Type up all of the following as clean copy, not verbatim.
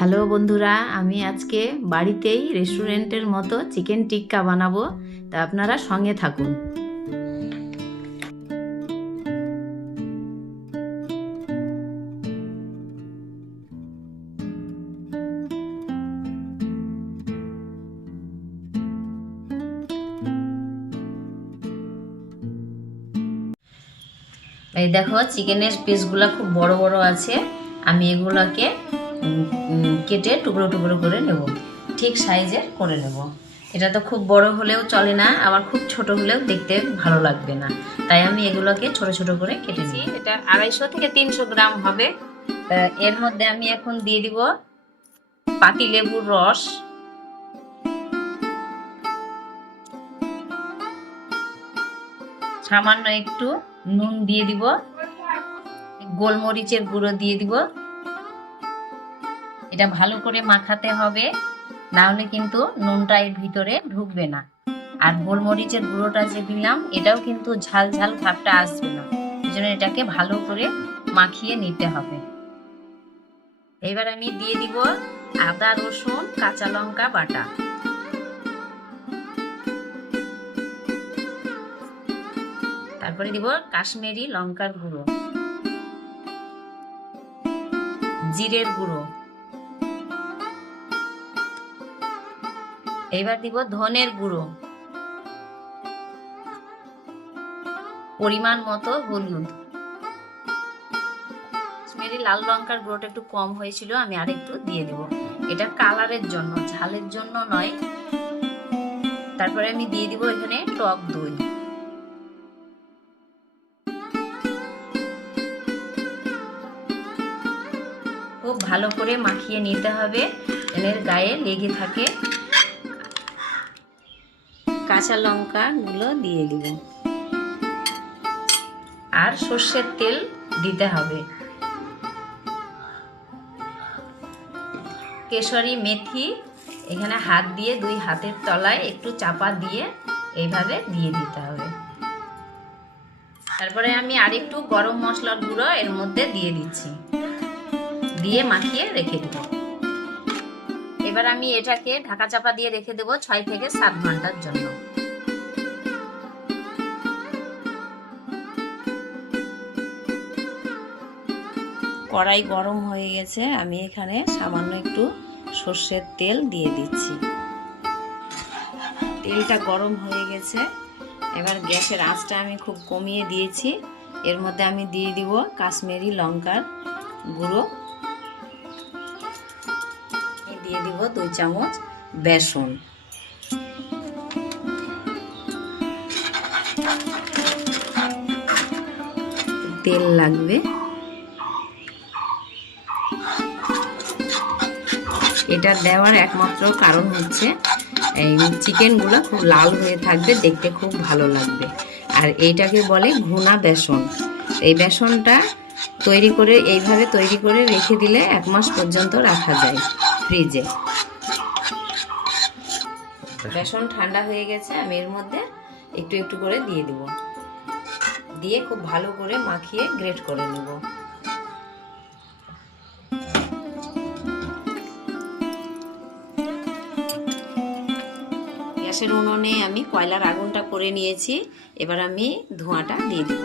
Hello বন্ধুরা, আমি আজকে বাড়িতেই রেস্টুরেন্টের মতো চিকেন টিক্কা বানাবো। তা আপনারা সঙ্গে থাকুন। এই দেখো, চিকেনের পিসগুলো খুব বড় বড় আছে। আমি এগুলোকে কেটে টুকরো টুকরো করে নেব, ঠিক সাইজের করে নেব। এটা তো খুব বড় হলেও চলে না, আবার খুব ছোট হলেও দেখতে ভালো লাগবে না। তাই আমি এগুলোকে ছোট ছোট করে কেটে নিই। এটা 250 থেকে 300 গ্রাম হবে। এর মধ্যে আমি এখন দিয়ে দিব পাতিলেবুর রস, সামান্য একটু নুন দিয়ে দিব, গোলমরিচের গুঁড়ো দিয়ে দিব। এটা ভালো করে মাখাতে হবে, না হলে কিন্তু নুনটা এর ভিতরে ঢুকবে না। আর গোলমরিচের গুঁড়োটা যে দিলাম, এটাও কিন্তু ঝাল ঝাল ভাবটা আসবে না। এই জন্য এটাকে ভালো করে মাখিয়ে নিতে হবে। এবার আমি দিয়ে দিব আদা রসুন কাঁচা লঙ্কা বাটা, তারপরে দিব কাশ্মীরি লঙ্কার গুঁড়ো, জিরের গুঁড়ো, এবার দিব ধনের গুঁড়ো, পরিমাণ মতো হলুদ। কাশ্মীরি লাল লঙ্কার গুঁড়োটা একটু কম হয়েছিল, আমি আরেকটু দিয়ে দেব। এটা কালারের জন্য, ঝালের জন্য নয়। তারপরে আমি দিয়ে দিব এখানে টক দই। খুব ভালো করে মাখিয়ে নিতে হবে, এর গায়ে লেগে থাকে। কাঁচা লঙ্কা গুলো দিয়ে দিব, আর সর্ষের তেল দিতে হবে। কেশরি মেথি এখানে হাত দিয়ে, দুই হাতের তলায় একটু চাপা দিয়ে এইভাবে দিয়ে দিতে হবে। তারপরে আমি আরেকটু গরম মশলার গুঁড়ো এর মধ্যে দিয়ে দিচ্ছি, দিয়ে মাখিয়ে রেখে দেব। এবার আমি এটাকে ঢাকা চাপা দিয়ে রেখে দেব 6 থেকে 7 ঘন্টার জন্য। কড়াই গরম হয়ে গেছে, আমি এখানে সামান্য একটু সর্ষের তেল দিয়ে দিচ্ছি। তেলটা গরম হয়ে গেছে, এবার গ্যাসের আঁচটা আমি খুব কমিয়ে দিয়েছি। এর মধ্যে আমি দিয়ে দিব কাশ্মীরি লঙ্কার গুঁড়ো, দিয়ে দিব 2 চামচ বেসন, তেল লাগবে। এটা দেওয়ার একমাত্র কারণ হচ্ছে এই চিকেনগুলো খুব লাল হয়ে থাকবে, দেখতে খুব ভালো লাগবে। আর এইটাকে বলে ভুনা বেসন। এই বেসনটা তৈরি করে, এইভাবে তৈরি করে রেখে দিলে 1 মাস পর্যন্ত রাখা যায় ফ্রিজে। বেসন ঠান্ডা হয়ে গেছে, আমি এর মধ্যে একটু একটু করে দিয়ে দিব, দিয়ে খুব ভালো করে মাখিয়ে গ্রেট করে নেব। গ্যাসের উনুনে আমি কয়লার আগুনটা করে নিয়েছি, এবার আমি ধোঁয়াটা দিয়ে দিব।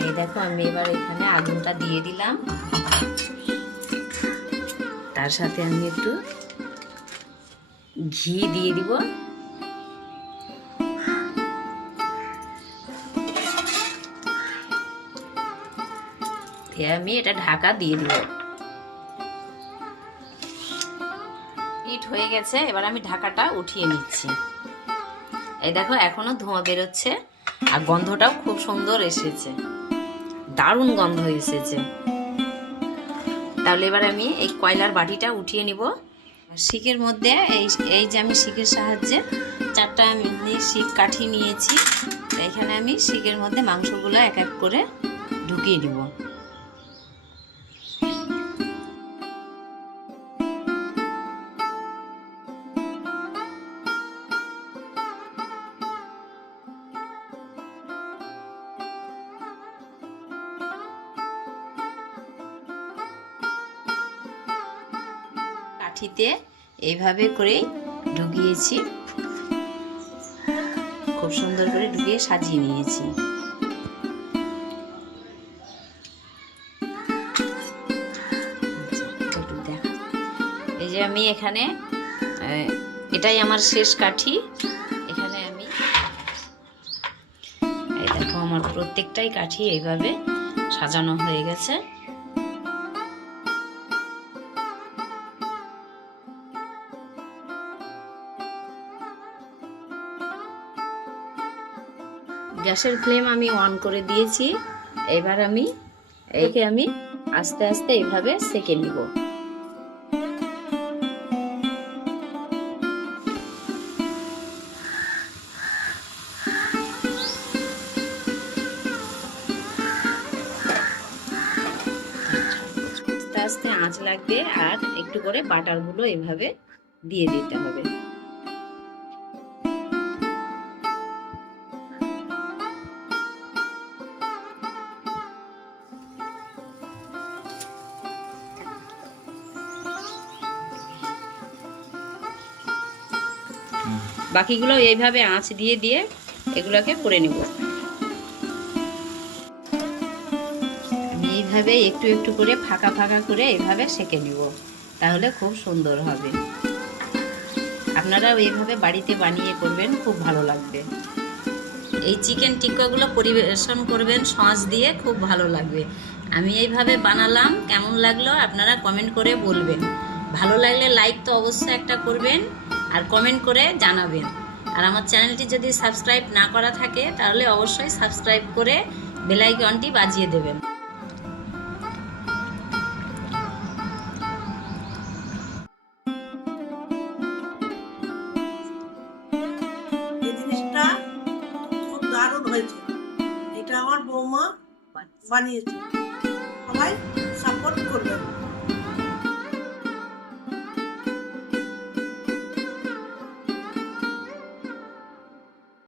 এই দেখো, আমি এবার এখানে আগুনটা দিয়ে দিলাম। তার সাথে আমি একটু ঘি দিয়ে দিব। আমি এটা ঢাকা দিয়ে দিব। হিট হয়ে গেছে, এবার আমি ঢাকাটা উঠিয়ে নিচ্ছি। এই দেখো, এখনো ধোঁয়া বেরোচ্ছে, আর গন্ধটাও খুব সুন্দর এসেছে, দারুণ গন্ধ এসেছে। তাহলে এবার আমি এই কয়লার বাটিটা উঠিয়ে নিব। শিকের মধ্যে এই যে আমি শিকের সাহায্যে 4টা আমি শিক কাঠি নিয়েছি। এখানে আমি শিকের মধ্যে মাংসগুলো এক এক করে ঢুকিয়ে দিব। কাঠিতে এইভাবে করেই ঢুকিয়েছি, খুব সুন্দর করে ঢুকিয়ে সাজিয়ে নিয়েছি। এই যে আমি এখানে এটাই আমার শেষ কাঠি। এখানে আমি এই দেখো আমার প্রত্যেকটাই কাঠি এইভাবে সাজানো হয়ে গেছে। গ্যাসের ফ্লেম আমি অন করে দিয়েছি। এবার আমি আস্তে আস্তে এইভাবে সেঁকে নিব। আস্তে আস্তে আঁচ লাগবে, আর একটু করে বাটারগুলো এভাবে দিয়ে দিতে হবে। বাকিগুলো এইভাবে আঁচ দিয়ে দিয়ে এগুলোকে করে নেব। আমি এইভাবে একটু একটু করে ফাঁকা ফাঁকা করে এইভাবে সেঁকে নিব, তাহলে খুব সুন্দর হবে। আপনারাও এইভাবে বাড়িতে বানিয়ে করবেন, খুব ভালো লাগবে। এই চিকেন টিক্কাগুলো পরিবেশন করবেন সস দিয়ে, খুব ভালো লাগবে। আমি এইভাবে বানালাম, কেমন লাগলো আপনারা কমেন্ট করে বলবেন। ভালো লাগলে লাইক তো অবশ্যই একটা করবেন, আর কমেন্ট করে জানাবেন। আর আমার চ্যানেলটি যদি সাবস্ক্রাইব না করা থাকে তাহলে অবশ্যই সাবস্ক্রাইব করে বেল আইকনটি বাজিয়ে দেবেন। এই জিনিসটা খুব দারুণ হয়েছে। এটা আমার বৌমা বানিয়েছে, সবাই সাপোর্ট করবেন।